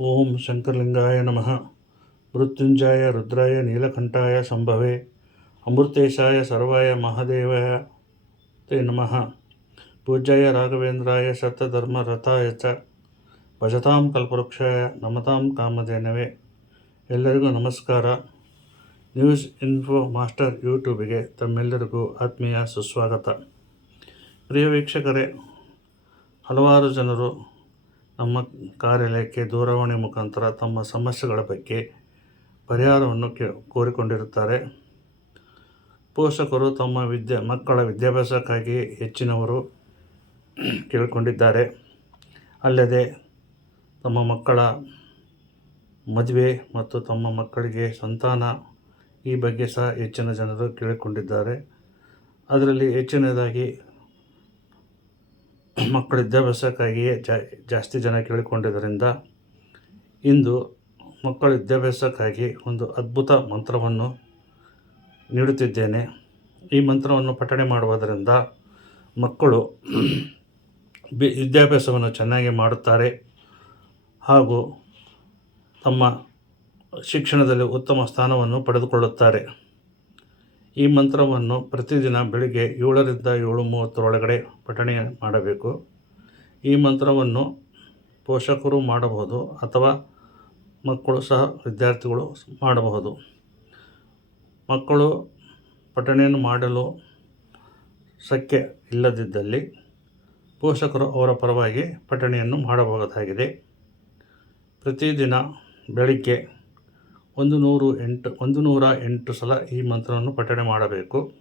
ಓಂ ಶಂಕರಲಿಂಗಾಯ ನಮಃ. ಮೃತ್ಯುಂಜಯ ರುದ್ರಾಯ ನೀಲಕಂಠಾಯ ಸಂಭವೇ. ಅಮೃತೇಶಾಯ ಸರ್ವಾಯ ಮಹಾದೇವಾಯ ತೇ ನಮಃ. ಪೂಜ್ಯಾಯ ರಾಘವೇಂದ್ರಾಯ ಶತಧರ್ಮರಥಾಯ ಚ. ಭಜತಾಂ ಕಲ್ಪವೃಕ್ಷಾಯ ನಮತಾಂ ಕಾಮಧೇನವೇ. ಎಲ್ಲರಿಗೂ ನಮಸ್ಕಾರ. ನ್ಯೂಸ್ ಇನ್ಫೋ ಮಾಸ್ಟರ್ ಯೂಟ್ಯೂಬಿಗೆ ತಮ್ಮೆಲ್ಲರಿಗೂ ಆತ್ಮೀಯ ಸುಸ್ವಾಗತ. ಪ್ರಿಯ ವೀಕ್ಷಕರೇ, ಹಲವಾರು ಜನರು ನಮ್ಮ ಕಾರ್ಯಾಲಯಕ್ಕೆ ದೂರವಾಣಿ ಮುಖಾಂತರ ತಮ್ಮ ಸಮಸ್ಯೆಗಳ ಬಗ್ಗೆ ಪರಿಹಾರವನ್ನು ಕೇ, ಕೋರಿಕೊಂಡಿರುತ್ತಾರೆ. ಪೋಷಕರು ತಮ್ಮ ವಿದ್ಯೆ, ಮಕ್ಕಳ ವಿದ್ಯಾಭ್ಯಾಸಕ್ಕಾಗಿ ಹೆಚ್ಚಿನವರು ಕೇಳಿಕೊಂಡಿದ್ದಾರೆ. ಅಲ್ಲದೆ ತಮ್ಮ ಮಕ್ಕಳ ಮದುವೆ ಮತ್ತು ತಮ್ಮ ಮಕ್ಕಳಿಗೆ ಸಂತಾನ ಈ ಬಗ್ಗೆ ಸಹ ಹೆಚ್ಚಿನ ಜನರು ಕೇಳಿಕೊಂಡಿದ್ದಾರೆ. ಅದರಲ್ಲಿ ಹೆಚ್ಚಿನದಾಗಿ ಮಕ್ಕಳ ವಿದ್ಯಾಭ್ಯಾಸಕ್ಕಾಗಿಯೇ ಜಾಸ್ತಿ ಜನ ಕೇಳಿಕೊಂಡಿದ್ದರಿಂದ ಇಂದು ಮಕ್ಕಳ ವಿದ್ಯಾಭ್ಯಾಸಕ್ಕಾಗಿ ಒಂದು ಅದ್ಭುತ ಮಂತ್ರವನ್ನು ನೀಡುತ್ತಿದ್ದೇನೆ. ಈ ಮಂತ್ರವನ್ನು ಪಠಣೆ ಮಾಡುವುದರಿಂದ ಮಕ್ಕಳು ವಿದ್ಯಾಭ್ಯಾಸವನ್ನು ಚೆನ್ನಾಗಿ ಮಾಡುತ್ತಾರೆ ಹಾಗೂ ತಮ್ಮ ಶಿಕ್ಷಣದಲ್ಲಿ ಉತ್ತಮ ಸ್ಥಾನವನ್ನು ಪಡೆದುಕೊಳ್ಳುತ್ತಾರೆ. ಈ ಮಂತ್ರವನ್ನು ಪ್ರತಿದಿನ ಬೆಳಿಗ್ಗೆ ಏಳರಿಂದ ಏಳು ಮೂವತ್ತರೊಳಗಡೆ ಪಠಣೆ ಮಾಡಬೇಕು. ಈ ಮಂತ್ರವನ್ನು ಪೋಷಕರು ಮಾಡಬಹುದು ಅಥವಾ ಮಕ್ಕಳು ಸಹ ವಿದ್ಯಾರ್ಥಿಗಳು ಮಾಡಬಹುದು. ಮಕ್ಕಳು ಪಠಣೆಯನ್ನು ಮಾಡಲು ಶಕ್ಯ ಇಲ್ಲದಿದ್ದಲ್ಲಿ ಪೋಷಕರು ಅವರ ಪರವಾಗಿ ಪಠಣೆಯನ್ನು ಮಾಡಬಹುದಾಗಿದೆ. ಪ್ರತಿದಿನ ಬೆಳಿಗ್ಗೆ ಒಂದು ನೂರು ಎಂಟು ಒಂದು ನೂರ ಎಂಟು ಸಲ ಈ ಮಂತ್ರವನ್ನು ಪಠಣೆ ಮಾಡಬೇಕು.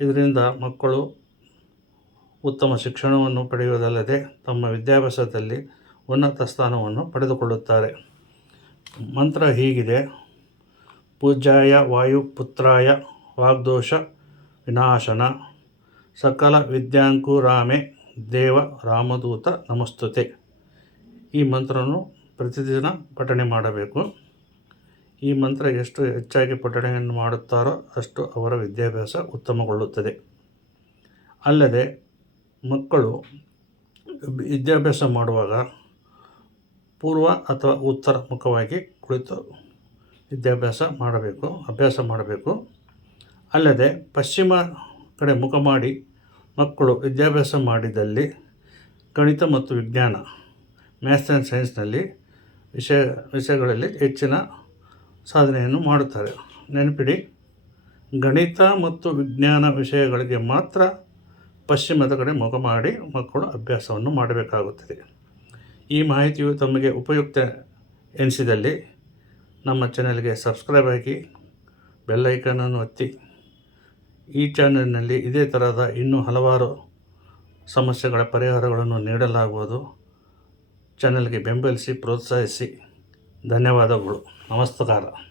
ಇದರಿಂದ ಮಕ್ಕಳು ಉತ್ತಮ ಶಿಕ್ಷಣವನ್ನು ಪಡೆಯುವುದಲ್ಲದೆ ತಮ್ಮ ವಿದ್ಯಾಭ್ಯಾಸದಲ್ಲಿ ಉನ್ನತ ಸ್ಥಾನವನ್ನು ಪಡೆದುಕೊಳ್ಳುತ್ತಾರೆ. ಮಂತ್ರ ಹೀಗಿದೆ, ಪೂಜ್ಯಾಯ ವಾಯುಪುತ್ರಾಯ ವಾಗ್ದೋಷ ವಿನಾಶನ, ಸಕಲ ವಿದ್ಯಾಂಕುರಾಮೆ ದೇವ ರಾಮದೂತ ನಮಸ್ತುತೆ. ಈ ಮಂತ್ರವನ್ನು ಪ್ರತಿದಿನ ಪಠಣೆ ಮಾಡಬೇಕು. ಈ ಮಂತ್ರ ಎಷ್ಟು ಹೆಚ್ಚಾಗಿ ಪಠಣೆಯನ್ನು ಮಾಡುತ್ತಾರೋ ಅಷ್ಟು ಅವರ ವಿದ್ಯಾಭ್ಯಾಸ ಉತ್ತಮಗೊಳ್ಳುತ್ತದೆ. ಅಲ್ಲದೆ, ಮಕ್ಕಳು ವಿದ್ಯಾಭ್ಯಾಸ ಮಾಡುವಾಗ ಪೂರ್ವ ಅಥವಾ ಉತ್ತರ ಮುಖವಾಗಿ ಕುಳಿತು ವಿದ್ಯಾಭ್ಯಾಸ ಮಾಡಬೇಕು, ಅಭ್ಯಾಸ ಮಾಡಬೇಕು. ಅಲ್ಲದೆ, ಪಶ್ಚಿಮ ಕಡೆ ಮುಖ ಮಾಡಿ ಮಕ್ಕಳು ವಿದ್ಯಾಭ್ಯಾಸ ಮಾಡಿದಲ್ಲಿ ಗಣಿತ ಮತ್ತು ವಿಜ್ಞಾನ, ಮ್ಯಾಥ್ಸ್ ಆ್ಯಂಡ್ ಸೈನ್ಸ್ನಲ್ಲಿ ವಿಷಯ, ವಿಷಯಗಳಲ್ಲಿ ಹೆಚ್ಚಿನ ಸಾಧನೆಯನ್ನು ಮಾಡುತ್ತಾರೆ. ನೆನಪಿಡಿ, ಗಣಿತ ಮತ್ತು ವಿಜ್ಞಾನ ವಿಷಯಗಳಿಗೆ ಮಾತ್ರ ಪಶ್ಚಿಮದ ಕಡೆ ಮುಖ ಮಾಡಿ ಮಕ್ಕಳು ಅಭ್ಯಾಸವನ್ನು ಮಾಡಬೇಕಾಗುತ್ತದೆ. ಈ ಮಾಹಿತಿಯು ತಮಗೆ ಉಪಯುಕ್ತ ಎನಿಸಿದಲ್ಲಿ ನಮ್ಮ ಚಾನಲ್ಗೆ ಸಬ್ಸ್ಕ್ರೈಬ್ ಆಗಿ ಬೆಲ್ಲೈಕನನ್ನು ಒತ್ತಿ. ಈ ಚಾನೆಲ್ನಲ್ಲಿ ಇದೇ ಥರದ ಇನ್ನೂ ಹಲವಾರು ಸಮಸ್ಯೆಗಳ ಪರಿಹಾರಗಳನ್ನು ನೀಡಲಾಗುವುದು. ಚಾನಲ್ಗೆ ಬೆಂಬಲಿಸಿ, ಪ್ರೋತ್ಸಾಹಿಸಿ. ಧನ್ಯವಾದಗಳು. ನಮಸ್ಕಾರ.